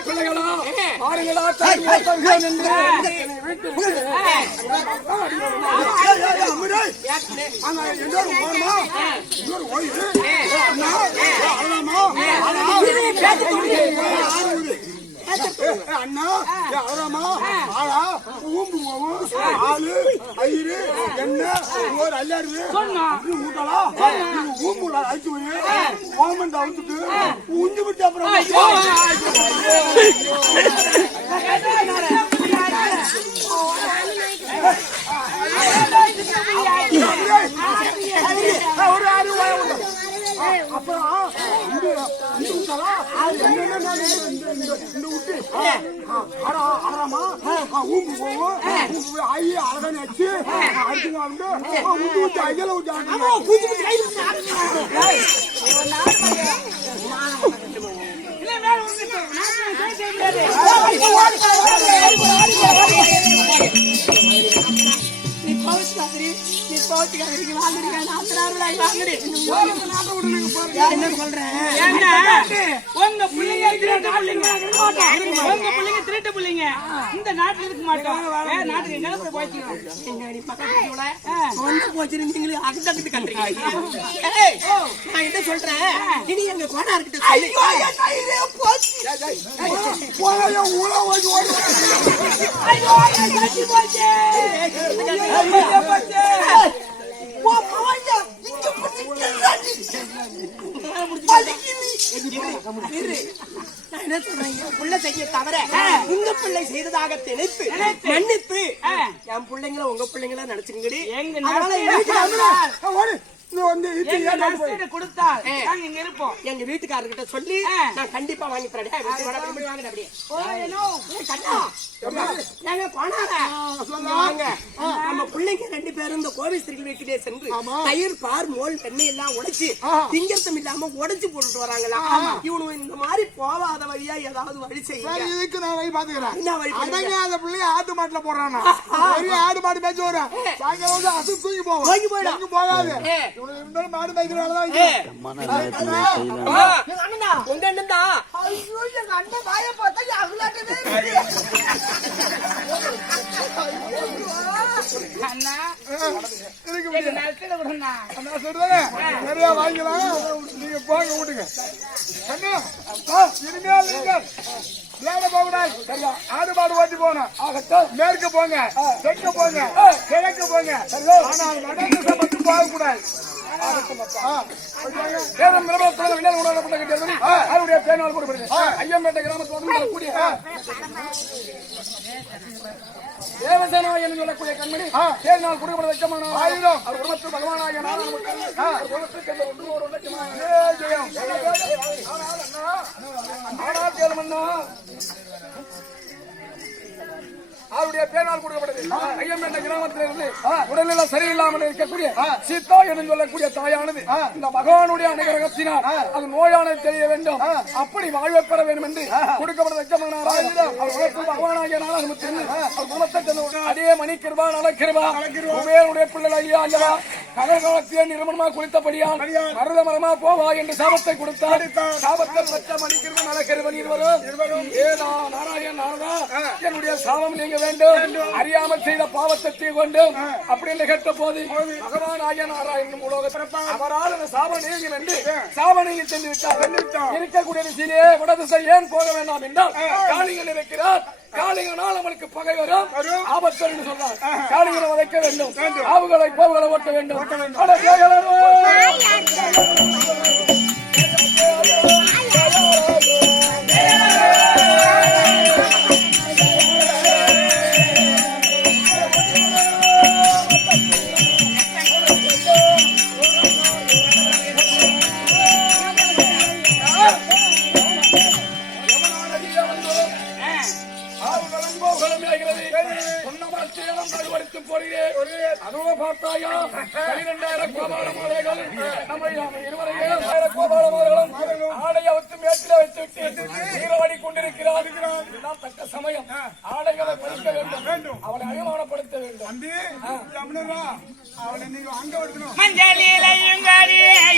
பிள்ளைகளா அண்ணா, அழலாமா? ஆளா? ஊம்பு ஆளு, ஐயரு, எண்ணெய், ஒரு அல்லாரு. இப்படி ஊட்டலா? நீங்க ஊம்புல உஞ்சு விட்டு அப்புறம் ஒரு ஆறு அப்புறம் இந்த ஆடா, ஆடாமா? ஊம்பு அழகான அடிச்சு, வந்து, ஊட்டி ஊட்டி, ஐயல ஊட்டி ಹೇಳಿ நீ வாங்குறீங்க வாங்குறீ என்ன சொல்றேன் உங்க பிள்ளைங்க திருட்டு பிள்ளைங்க உங்க பிள்ளைங்க திருட்டு பிள்ளைங்க இந்த நாட்டுல இருக்க மாட்டோம் வேற நாட்டுக்கு எங்க போய் போய்க்கிறோம் கண்டுறீங்க நான் என்ன சொல்றேன் இனி எங்க கோனார்கிட்ட சொல்லி போயா, ஊழ ஓடி ஓடி. இரு. நான் என்ன பிள்ளை செய்ய தவிர உங்க பிள்ளை செய்ததாக நினைத்து மன்னித்து என் பிள்ளைங்கள உங்க பிள்ளைங்கள நினைச்சுங்கடி வந்து இட்டு எங்க ஏன் நாடு போய். நஷ்டத்தை கொடுத்தால் நாங்க இங்க இருப்போம் எங்க வீட்டுக்காரர்கிட்ட சொல்லி நான் கண்டிப்பா வாங்கி தரேன் அப்படியே. நாங்க போனாங்க. நம்ம பிள்ளைங்க ரெண்டு பேரும் இந்த கோவிஸ்திரிகள் வீட்டிலே சென்று தயிர் பார் மோல் வெண்ணெய் எல்லாம் உடைச்சு திங்கத்தம் இல்லாம உடைச்சு போட்டுட்டு வராங்களா இவனு இந்த மாதிரி போவாத வழியா ஏதாவது வழி சரி, செய்யுங்க இதுக்கு நான் வழி பாத்துக்கிறேன். என்ன வழி அந்த பிள்ளைய ஆட்டு மாட்டுல போடுறானா. ஆடு மாடு மேய்ச்சு வரும். சாயங்காலம் வந்து அசு தூக்கி போகும். தூக்கி போயிடும். எங்கேயும் போகாது. மாடு ஏ, வைக்கிறேன். அம்மா, உங்க அண்ணன் தான் அண்ணன் வாய பார்த்தா அகலாட்டவே அண்ணா நிறைய வாங்கிக்கலாம். நீங்க போங்க விட்டுங்க அண்ணா இனிமேல் நீங்கள் விளையாட போகக்கூடாது சரியா? ஆடு மாடு ஓட்டி போகணும். மேற்கு போங்க. தெற்கு போங்க. கிழக்கு போங்க. ஆனால் வடக்கு மட்டும் போகக்கூடாது. ஐயம்பேட்டை கிராமத்தோடு கூடிய தேவசேனா என்று சொல்லக்கூடிய கண்மணி ஏழு நாள் குடும்பம் வெச்சமான ஆயுதம் அவர் குடும்பத்தில் பகவானாகிய நாராயண ஜெயம் ஆனால் அண்ணா ஆனால் கேளும் அண்ணா அவருடைய பேனால் கொடுக்கப்படுது ஐயம் என்ற கிராமத்திலிருந்து உடல்நிலை சரியில்லாமல் இருக்கக்கூடிய சீதா என்று சொல்லக்கூடிய தாயானது இந்த பகவானுடைய அனுகிரகத்தினால் அது நோயானது தெரிய வேண்டும். அப்படி வாழ்வை பெற வேண்டும் என்று கொடுக்கப்பட்ட குலத்தில் பகவானாகிய சென்று அவர் குலத்தை சென்று அதே மணி கிருபா நல கிருபா உபேனுடைய பிள்ளை ஐயா அல்லவா கலகாலத்திய நிர்மணமா குளித்தபடியால் மருத மரமா போவா என்று சாபத்தை கொடுத்தார். சாபத்தை பெற்ற மணி கிருபா நல கிருபன் இருவரும். ஏதா நாராயண் நாரதா என்னுடைய சாபம் நீங்க வேண்டும். அறியாமல் செய்த பாவத்தை தீ கொண்டு அப்படின்னு கேட்ட போது பகவான் ஆகிய நாராயணன் உலோகத்தில். அவரால் அந்த சாபம் நீங்கும் என்று நீங்கி சென்று விட்டார். இருக்கக்கூடிய திசையிலே வடதிசை ஏன் போக வேண்டாம் என்றால் காளிங்கன் இருக்கிறார். காளிங்கனால் நம்மளுக்கு பகை வரும். ஆபத்து என்று சொன்னார். காளிங்கனை வதைக்க வேண்டும். ஆவுகளை போவுகளை ஓட்ட வேண்டும்.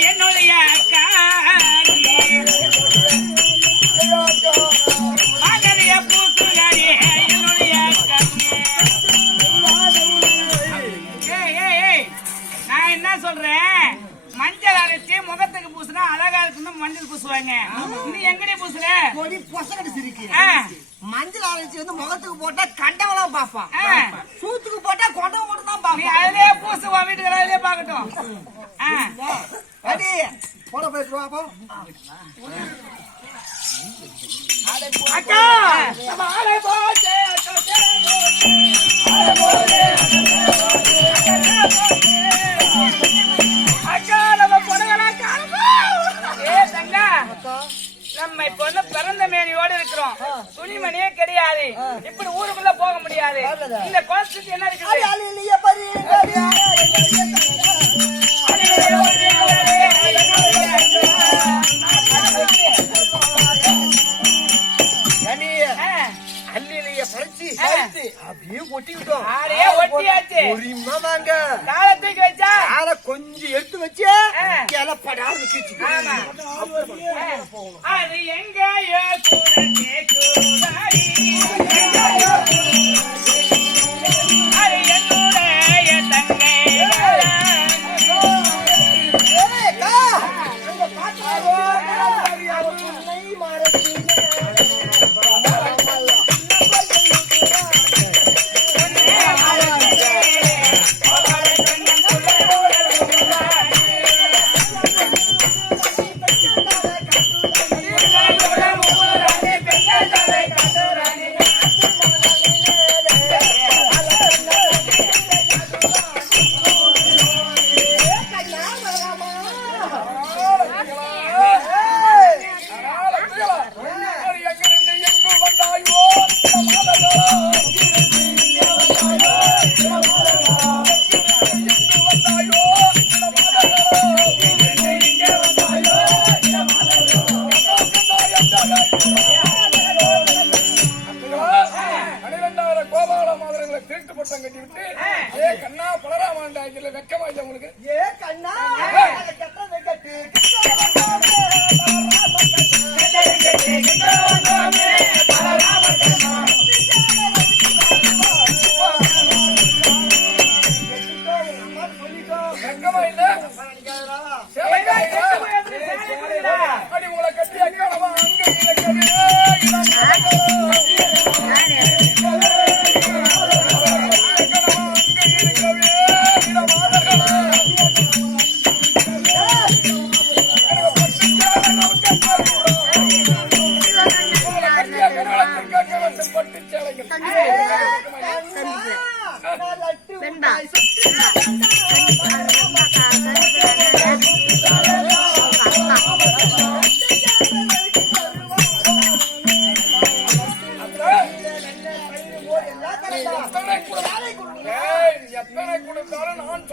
என்னுடைய அக்கா சொல்றேன்? மஞ்சள் அரைச்சி முகத்துக்கு பூசினா அழகா இருக்குன்னு மஞ்சள் பூசுவாங்க. நீ எங்கடி பூசுற? கொடி பொசகடிச்சு இருக்கு மஞ்சள் அரைச்சி வந்து முகத்துக்கு போட்டா கண்டவளம் பாப்பா சூத்துக்கு போட்டா கொண்டவ நீ அதுலயே பூசு உன் வீட்டுக்கு அதுலயே பாக்கட்டும் அடி போட போயிட்டு வாப்போ அக்கா! ஆளை போச்சு போச்சு போச்சு நம்ம இப்ப வந்து பிறந்த மேனியோடு இருக்கிறோம். துணிமணியே கிடையாது. இப்படி ஊருக்குள்ள போக முடியாது. இந்த குளத்துக்கு என்ன கொஞ்சம் எடுத்து வச்சு படாது வாய்ச்சா உங்களுக்கு. ஏ கண்ணா!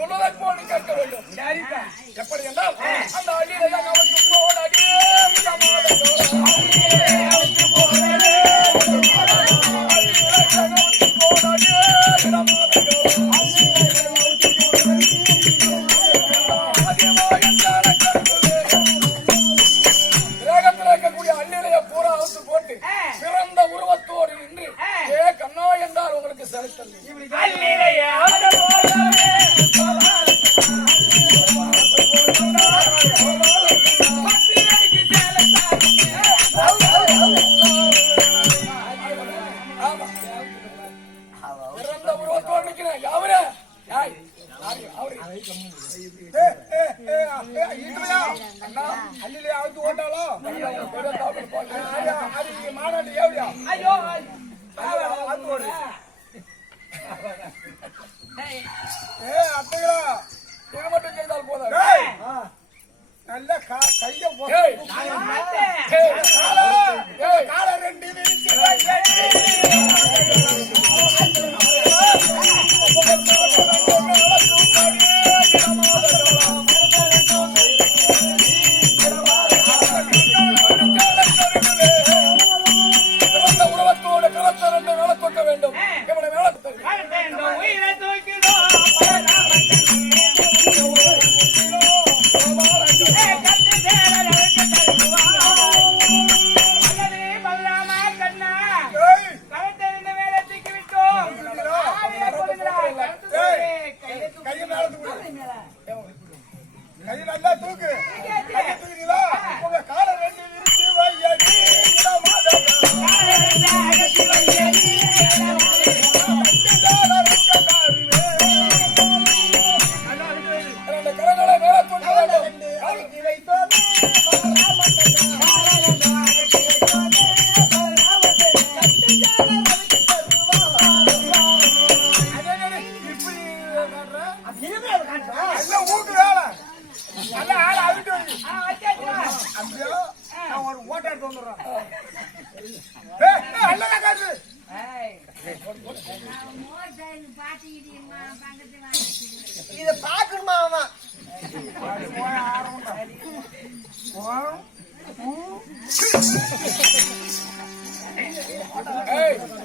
No das cólica, cabrón! ¡Ya. தந்தைகளா இது மட்டும் செய்தால் போதாது. நல்ல கைய ரெண்டு இத பாக்கணுமா அவன் Hey!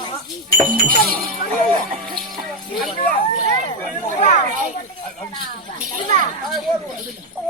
你们你们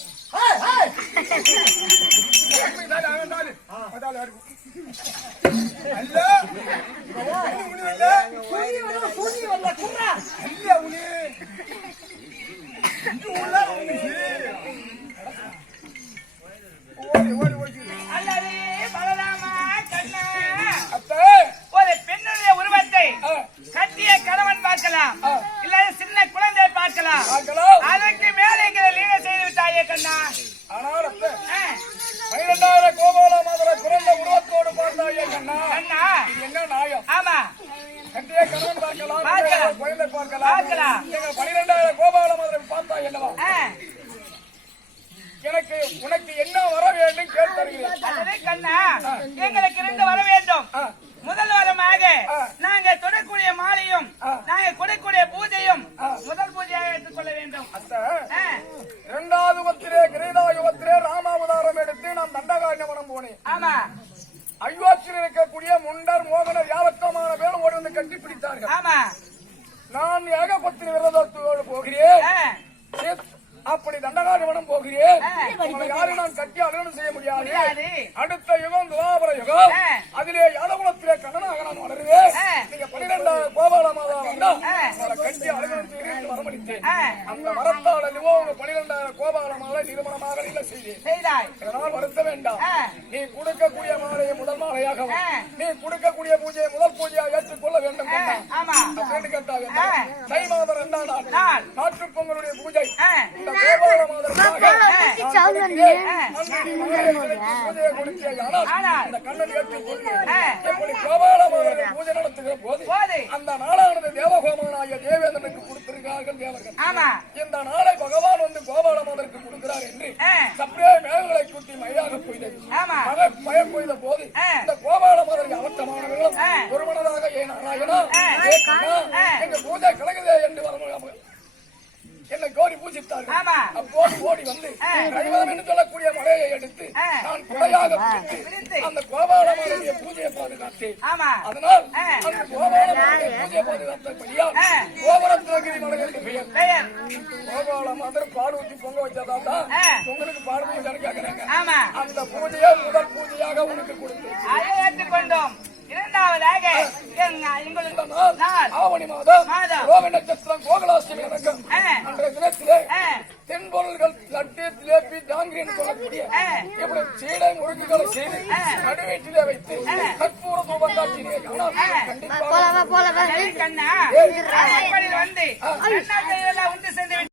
கண்ணா. ஆனால் கோபால மாதர குரல்ல உருவத்தோடு பார்த்தாயே கண்ணா. கண்ணா. என்ன நியாயம்? ஆமா. கட்டிய கணவன் பார்க்கலாம் குழந்தை பார்க்கலாம். பார்க்கலாம். எங்க பன்னிரெண்டாயிரம் கோபால மாதரை பார்த்தா என்னவா எனக்கு உனக்கு என்ன வர வேண்டும் கேட்டறிகிறேன் கண்ணா எங்களுக்கு இரண்டு வர வேண்டும். முதல் வாரமாக நாங்க தொடக்கூடிய மாலையும் நாங்க கொடுக்கூடிய பூஜையும் முதல் பூஜையாக எடுத்துக்கொள்ள வேண்டும். காயத்ரி போகிறேன். அப்படி தண்டகாரமனம் போகிறேன். உங்களை யாரும் நான் கட்டி அலுவலம் செய்ய முடியாது. அடுத்த யுகம் துவாபர யுகம். அதிலே யாதகுலத்திலே கணவன் நான் வளருவேன். நீங்க பன்னிரெண்டாவது கோபால மாதா அந்த வரத்தால் அல்லவோ தை மாதம் ரெண்டாம் நாள் பொங்கலுடைய பூஜை. இந்த மாதம் பூஜையை கொடுத்தேன் ஆனால் பூஜை நடத்துகிற அந்த நாளானது தேவகோமனாகிய தேவேந்திரனுக்கு கொடுத்திருக்கார்கள் தேவகன் இந்த நாளை பகவான் வந்து பால் ஊற்றி பொங்க வச்சதாதா உங்களுக்கு பால் பூஜைன்னு கேக்குறாங்க. அந்த பூஜையை முதல் பூஜையாக உனக்கு கொடுத்து. அதை ஏற்றுக்கொண்டோம். இரண்டாவதாக ஆவணி மாதம் ரோக நட்சத்திரம் கோகுலாஷ்டமி நடக்கும் அன்றைய தினத்திலே தென்பொருள்கள் லட்டு திலேபி டாங்கிரி என்று சொல்லக்கூடிய இப்படி சீடை முழுக்குகளை செய்து நடுவீட்டிலே வைத்து கற்பூர தூபக்காட்சியிலே கண்ணா. கண்ணா வந்து உண்டு சென்று